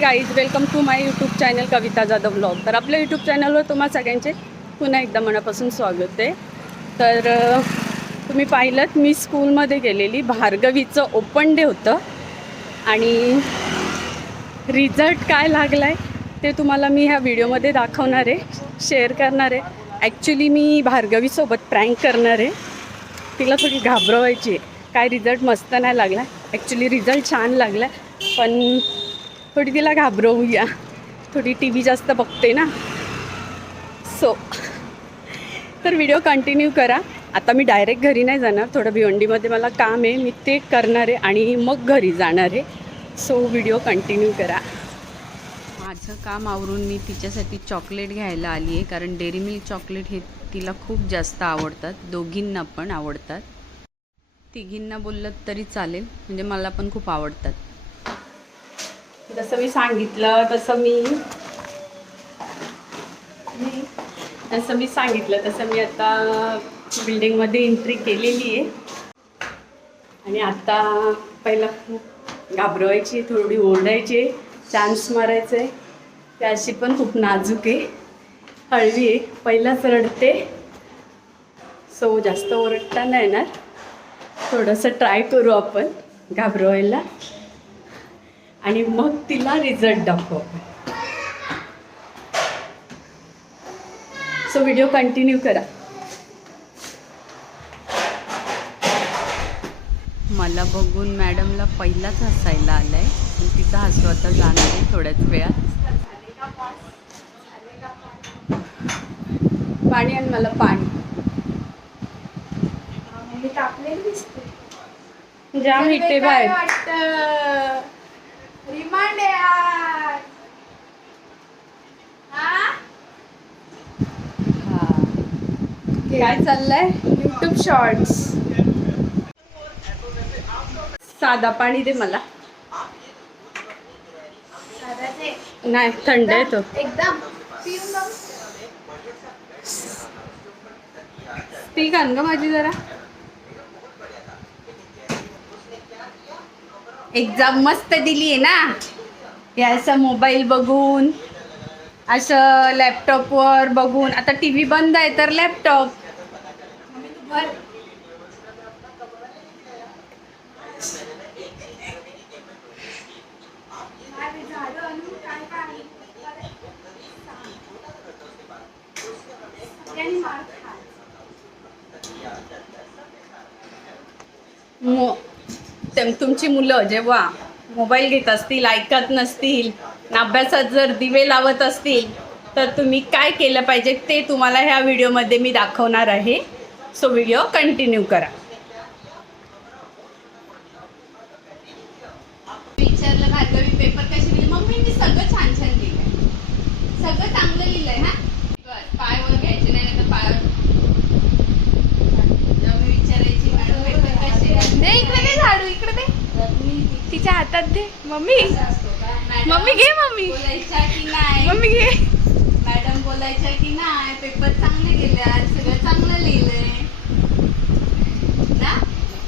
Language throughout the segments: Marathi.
Guys welcome to my YouTube channel Kavita Jadhav blog तर आपल्या यूट्यूब चॅनलवर तुम्हा सगळ्यांचे पुन्हा एकदा मनापासून स्वागत आहे. तर तुम्ही पाहिलं मी स्कूलमध्ये गेलेली भार्गवीचं ओपन डे होतं. आणि रिझल्ट काय लागला आहे ते तुम्हाला मी ह्या व्हिडिओमध्ये दाखवणार आहे शेअर करणार आहे. ॲक्च्युली मी भार्गवीसोबत प्रँक करणार आहे. तिला थोडी घाबरवायची आहे. काय रिझल्ट मस्त नाही लागला. ॲक्च्युली रिझल्ट छान लागला. पण थोडी तिला घाबरवूया. थोडी टी व्ही जास्त बघते ना. सो तर व्हिडिओ कंटिन्यू करा. आता मी डायरेक्ट घरी नाही जाणार. थोडं भिवंडीमध्ये मला काम आहे. मी ते करणार आहे आणि मग घरी जाणार आहे. सो व्हिडिओ कंटिन्यू करा. माझं काम आवरून मी तिच्यासाठी चॉकलेट घ्यायला आली आहे. कारण डेअरी मिल्क चॉकलेट हे तिला खूप जास्त आवडतात. दोघींना पण आवडतात. तिघींना बोललं तरी चालेल. म्हणजे मला पण खूप आवडतात. जसं मी सांगितलं तसं मी जसं मी सांगितलं तसं मी आता बिल्डिंगमध्ये एंट्री केलेली आहे. आणि आता पहिला खूप घाबरवायची थोडी ओरडायची चान्स मारायचं आहे ती अशी पण खूप नाजूक आहे. हळवी आहे. पहिलाच रडते. सो जास्त ओरडता नाही येणार. थोडंसं ट्राय करू आपण घाबरवायला. आणि मग तिला रिझल्ट दाखवू. सो व्हिडिओ कंटिन्यू करा. मला बघून मॅडमला पहिलाच हसायला आलाय. पण तिचा हसू आता जाणार आहे थोड्याच वेळात. पाणी आणि मला पाणी. मी टाकलेली दिसते. जाम इथे बाहेर. रिमांड यार. काय चाललंय? युट्यूब शॉर्ट्स साधा पाणी दे मला. नाही थंड आहे तो. एकदम. ती घाल ग माझी जरा. एक्झाम मस्त दिली आहे ना. हे असं मोबाईल बघून असं लॅपटॉपवर बघून. आता टी व्ही बंद आहे तर लॅपटॉप मो तुमची मुलं जेव्हा मोबाईल घेत असतील ऐकत नसतील अभ्यासात जर दिवे लावत असतील तर तुम्ही काय केलं पाहिजे ते तुम्हाला ह्या व्हिडिओमध्ये मी दाखवणार आहे. सो व्हिडिओ कंटिन्यू करा. विचारलं भार्गवी पेपर कसे लिहिले मम्मींनी सगळं छान छान दिलं सगळं चांगलं लिहिलंय हा बर पायावर घ्यायचे नाही तर पायावर जेव्हा मी विचारायची मॅडम पेपर कसे लिहिले?" दे इकडे दे झाडू इकडे दे तर मी तिच्या हातात दे. मम्मी. मम्मी घे मम्मी. बोलायच्या की नाही मम्मी घे. मॅडम बोलायच्या की नाही पेपर चांगले गेले आज सगळं चांगलं लिहिलंय. ना?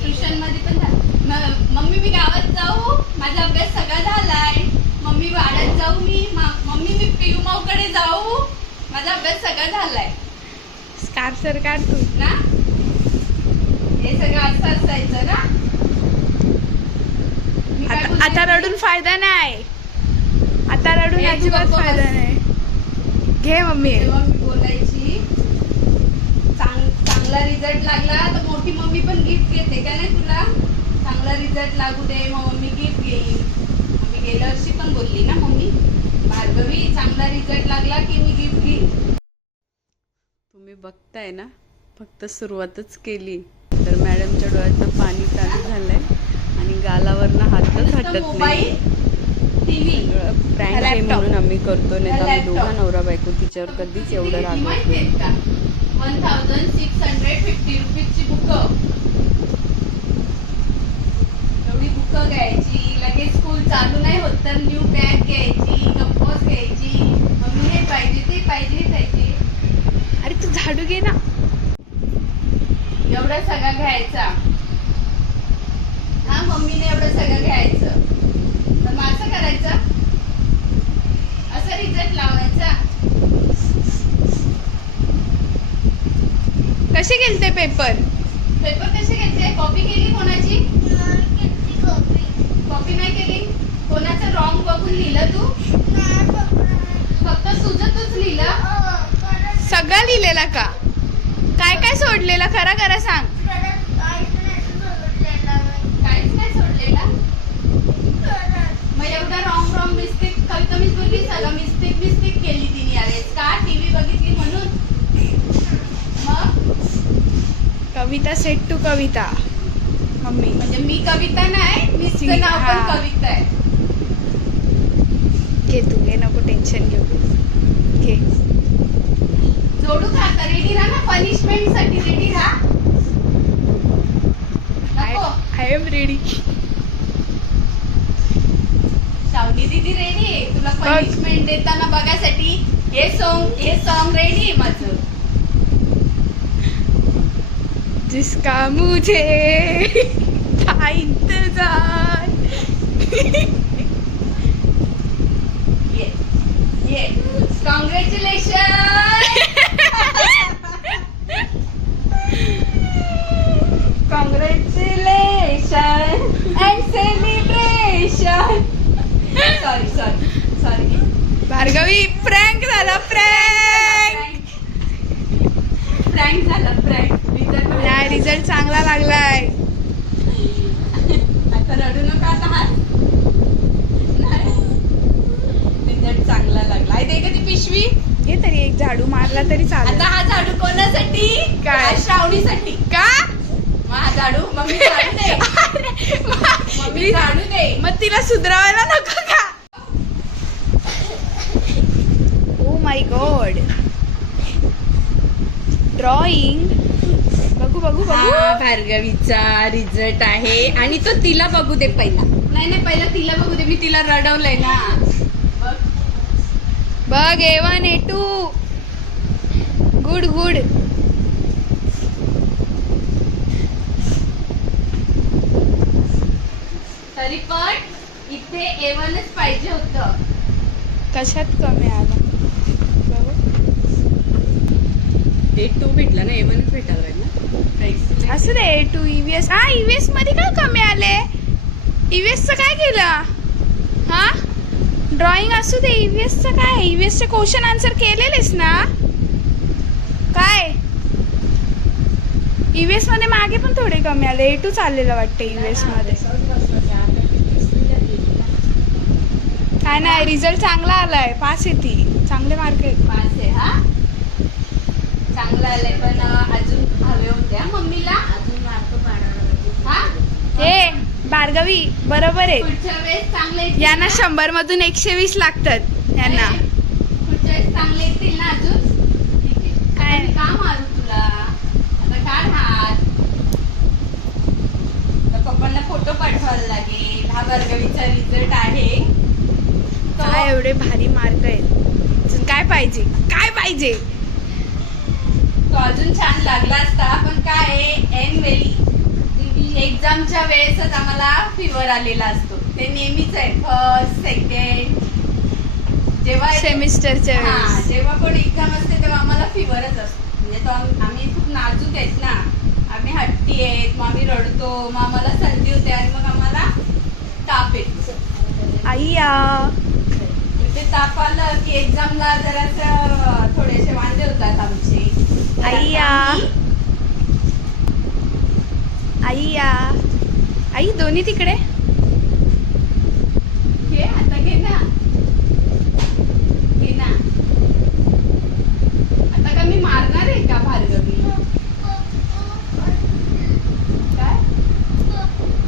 ट्युशनमध्ये पण झालं. मम्मी मी गावात जाऊ. माझा अभ्यास सगळा झालाय. मम्मी वाड्यात जाऊ मी. मम्मी मी पियू माऊकडे जाऊ. माझा अभ्यास सगळा झालाय. स्कार्फ सर काढ तू. ना? हे सगळं असं असायचं ना? आता? आता रडून फायदा नाही. आता रडून अजिबात फायदा. नाही. घे मम्मी. बोलायची चांग चांगला रिझल्ट लागला तर मोठी मम्मी पण गिफ्ट घेते का नाही तुला? चांगला रिझल्ट लागू दे मग मम्मी गिफ्ट घेईल मग मी गेल्या वर्षी पण बोलली ना मम्मी भार्गवी चांगला रिझल्ट लागला की मी गिफ्ट घेईन. तुम्ही बघताय ना फक्त सुरुवातच केली. तर मॅडमच्या डोळ्यातनं पाणी चालू झालंय. गालावरनं हातच हटत नाही प्रँक आहे. म्हणून आम्ही करतो नाही तर आम्ही. दोघा नवरा बायको तिच्यावर कधीच एवढं बुकं एवढी बुकं घ्यायची लगेच स्कूल चालू नाही होत तर न्यू बॅग घ्यायची कंपोज घ्यायची मम्मी हे पाहिजे ते पाहिजे हे पाहिजे अरे तू झाडू घे ना एवढा सगळा घ्यायचा हा मम्मीने एवढं सगळं घ्यायचं तर मग असं करायचं कसा रिझल्ट लावायचा कसे गेलते पेपर. पेपर कसे घेतले कॉपी केली कोणाची? कॉपी नाही केली? कोणाचं रॉंग बघून लिहिलं तू? फक्त तुझं तूच लिहिलं? सगळं लिहिलेला का? काय काय सोडलेला? खरा खरा सांग. काहीच नाही सोडलेला. मग एवढा रॉंग रॉंग मिस्टेक कविता मी बोलली सगळं मिस्टेक मिस्टेक केली तिने यावेळेस. का? टीव्ही बघितली म्हणून मग Kavita set to Kavita. Mummy. म्हणजे मी कविता नाही मीचं नाव पण. कविता आहे. घे तू घे नको टेन्शन घेऊ. घे. जोडू का? आता रेडी राहा ना पनिशमेंटसाठी रेडी राहा. आय एम रेडी शावनी दीदी रेडी आहे तुला. पनिशमेंट देताना बघासाठी हे सॉन्ग हे सॉन्ग रेडी आहे माझं. जिसका मुझे था इंतजार। ये ये congratulation congratulation and celebration sorry sorry sorry Bhargavi prank झाला प्रँक फ्रँक झाला फ्रँक नाही रिझल्ट चांगला लागलाय आता रडू नका आता हा रिझल्ट चांगला लागला आहे का ती पिशवी घे तरी एक झाडू मारला तरी चालेल आता हा झाडू कोणासाठी काय? हा श्रावणीसाठी का मग हा झाडू मम्मी झाडू दे मम्मी झाडू दे मग तिला सुधरावायला नको का ओ माय गॉड ड्रॉइंग बघू बघू हा बघू. भार्गवीचा रिझल्ट आहे. आणि तो तिला बघू दे पहिला. नाही नाही पहिला तिला बघू दे. मी तिला रडवलंय ना. बघ. A one A two good good तरी पण इथे एवनच पाहिजे होतं. कशात कमी आलं. ए टू भेटला ना एवनच भेटायला पाहिजे ना असू दे ए टू ईव्हीएस हा ईव्हीएसमध्ये काय कमी आले ईव्हीएस च काय केलं हा ड्रॉइंग असू दे ईव्हीएस च काय ईव्हीएस चे क्वेश्चन आन्सर केलेलेस ना काय ईव्हीएसमध्ये मागे पण थोडे कमी आले ए टू चाललेलं वाटतं ईव्हीएसमध्ये काय नाही रिझल्ट चांगला आलाय पास येते चांगले मार्क आहेत. पास आहे हा? चांगलं आलंय पण अजून हवे होते हा मम्मीला? अजून मार्क हा? ए भार्गवी बरोबर आहे. पुढच्या वेळेस चांगले येतील यांना ना? शंभर मधून एकशे वीस लागतात यांना. पुढच्या वेळेस चांगले येतील ना अजून? ठीक आहे. काय? मी का मारू तुला? आता काढ हात. तर पप्पांना फोटो पाठवायला लागेल. हा वर्गवीचा रिझल्ट आहे. तो- काय एवढे भारी मार्क आहेत. अजून काय पाहिजे? काय पाहिजे? तो अजून छान लागला असता पण काय आहे? एन वेळी एक्झामच्या वेळेसच आम्हाला फिवर आलेला असतो. ते नेहमीच आहे. फर्स्ट सेकंड जेव्हा सेमिस्टरच्या हा वेळेस. जेव्हा पण एक्झाम असते तेव्हा आम्हाला फिवरच असतो. म्हणजे तो आम- आम्ही खूप नाजूक आहेत ना. आम्ही हट्टी आहेत मग आम्ही रडतो मग आम्हाला संधी होते आणि मग आम्हाला ताप येतो. आईया ते ताप आलं की एक्झामला जरासं थोडेसे वांदे होतात आमचे. आईया. आई दोन्ही तिकडे? घे आता घे ना. घे ना. आता का मी मारणार आहे का भार्गवी? काय?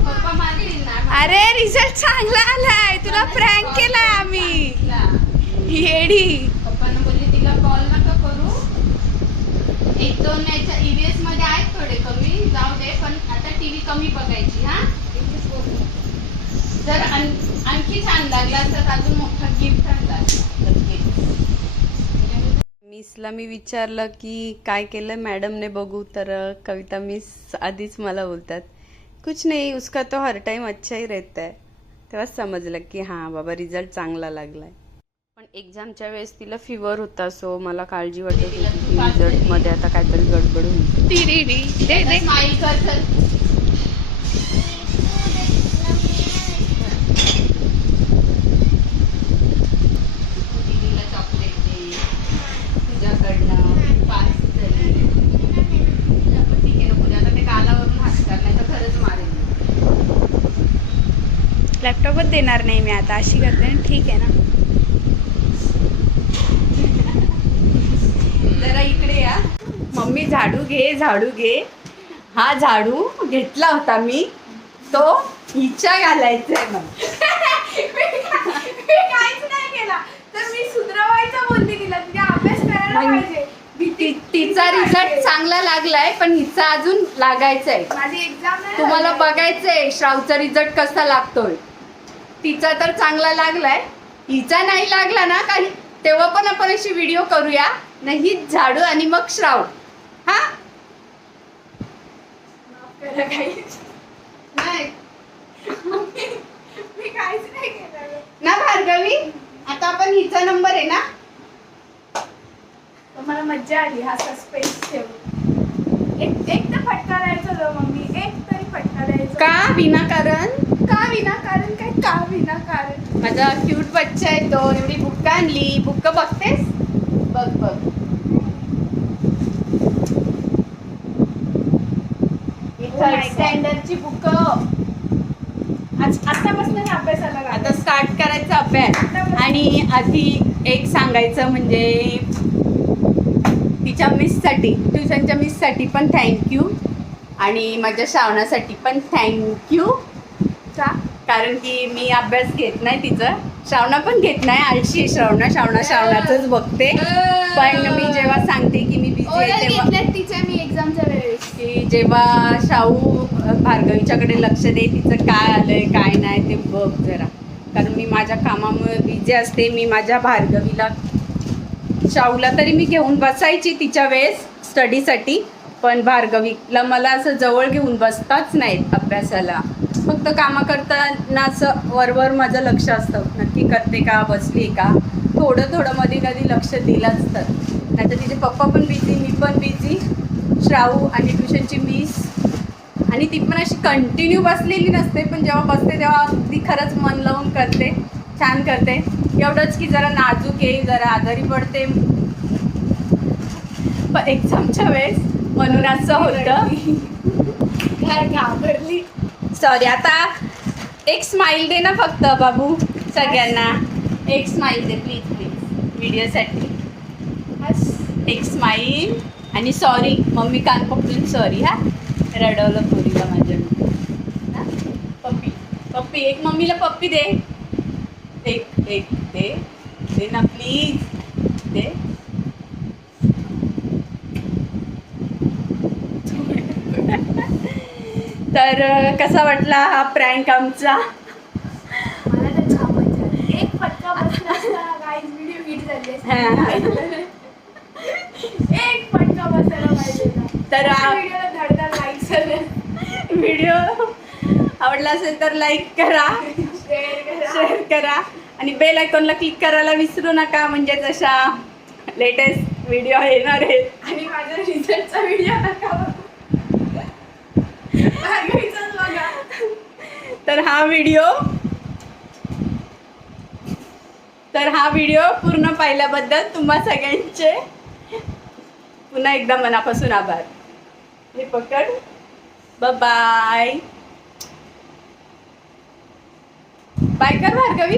पप्पा ना? अरे रिझल्ट चांगला तुला प्रँक केलाय आम्ही. येडी. पप्पांना बोलली तिला कॉल नका करू. एक दोन याच्या ईव्हीएसमध्ये आहेत थोडे कमी. जाऊ दे पण आता टीव्ही कमी बघायची हा? जर आण- आणखी छान लागला तर अजून मोठा गिफ्ट आणला मिसला मी विचारलं की काय केलं मॅडमने बघू? तर कविता मिस आधीच मला बोलतात कुछ नहीं उसका तो हर टाइम अच्छा ही रहता है. तेव्हा समजलं की हां बाबा रिझल्ट चांगला लागलाय. पण एक्झामच्या वेळेस तिला फिवर होता सो मला काळजी वाटत होती की रिझल्टमध्ये आता काहीतरी गडबड होईल तिरिरी दे दे स्माईल कर चल दीदीला चॉकलेट दे तुझ्याकडनं पाच तरी पण ठीक आहे नको दे. आता ते गालावरून हसतात नाही तर खरंच मारेल लॅपटॉपच देणार नाही मी आता अशी करते. ठीक आहे ना. जरा इकडे या. मम्मी झाडू घे झाडू घे. हा झाडू घेतला होता मी. तो हिच्या घालायचा आहे मग. मी काहीच नाही केला. तर मी सुधरवायचा बोलते तिला. तिने अभ्यास करायला मग- पाहिजे. ति- तिचा रिझल्ट चांगला लागलाय पण हिचा अजून लागायचा आहे. माझी एक्झाम नाही तुम्हाला. बघायचंय श्रावचा रिझल्ट कसा लागतोय. तिचा तर चांगला लागलाय. हिचा नाही लागला ना काही तेव्हा पण आपण अशी व्हिडिओ करूया. नाही हीच झाडू आणि मग श्राव. हा? ना भार्गवी आता आपण हिचा नंबर आहे ना? मला मज्जा आली हा सस्पेन्स ठेवून एक एक तर फटका द्यायचा मम्मी एक तरी फटका द्यायचा. का? विनाकारण का विनाकारण काय? का विनाकारण माझा क्यूट बच्चा आहे तो. एवढी बुक्क आणली. बुक्क बघतेस? बघ बघ. God. स्टँडर्डची बुक आज आतापासूनच अभ्यासाला आता. स्टार्ट करायचा अभ्यास. आणि आधी एक सांगायचं म्हणजे तिच्या मिससाठी ट्युशनच्या मिससाठी पण थँक्यू आणि माझ्या श्रावणासाठी पण थँक्यू का? कारण की मी अभ्यास घेत नाही तिचं. श्रावणा पण घेत नाही आळशी श्रावणा. श्रावणा श्रावणाचंच बघते. पण मी जेव्हा सांगते की मी बिझी आहे तेव्हा तिच्या मी एक्झामच्या वेळेस. की जेव्हा शाहू भार्गवीच्याकडे लक्ष दे तिचं काय आलंय काय नाही ते बघ जरा. कारण मी माझ्या कामामुळे बिझी असते. मी माझ्या भार्गवीला शाहूला तरी मी घेऊन बसायची तिच्या वेळेस स्टडीसाठी पण भार्गवीला मला असं जवळ घेऊन बसताच नाहीत अभ्यासाला. फक्त कामं करतानाच वरवर माझं लक्ष असतं. नक्की करते का बसली का? थोडं थोडं मध्ये कधी लक्ष दिलंच तर नाहीतर तिचे पप्पा पण बिझी मी पण बिझी श्रावू आणि ट्युशनची मिस आणि ती पण अशी कंटिन्यू बसलेली नसते पण जेव्हा बसते तेव्हा ती खरंच मन लावून करते. छान करते. एवढंच की जरा नाजूक आहे जरा आजारी पडते. पण एक्झामच्या वेळेस म्हणून असं होतं. घाबरली. सॉरी आता एक स्माईल दे ना फक्त बाबू सगळ्यांना. एक स्माईल दे प्लीज प्लीज व्हिडिओसाठी हस. एक स्माईल आणि सॉरी मम्मी कान पकडून सॉरी हा? रडवलं पोरीला माझ्या. हा? पप्पी. पप्पी एक मम्मीला पप्पी दे. एक एक दे. दे ना प्लीज दे. तर कसा वाटला हा प्रँक आमचा? तर व्हिडिओ आवडला असेल तर लाईक करा. शेअर करा. आणि बेल आयकॉनला क्लिक करायला विसरू नका म्हणजे जशा लेटेस्ट व्हिडिओ येणार आहेत. आणि माझ्या रिझल्टचा व्हिडिओ नका तर हा व्हिडिओ तर हा व्हिडिओ पूर्ण पाहिल्याबद्दल तुम्हा सगळ्यांचे पुन्हा एकदा मनापासून आभार. हे पकड. बाय बाय कर भार्गवी.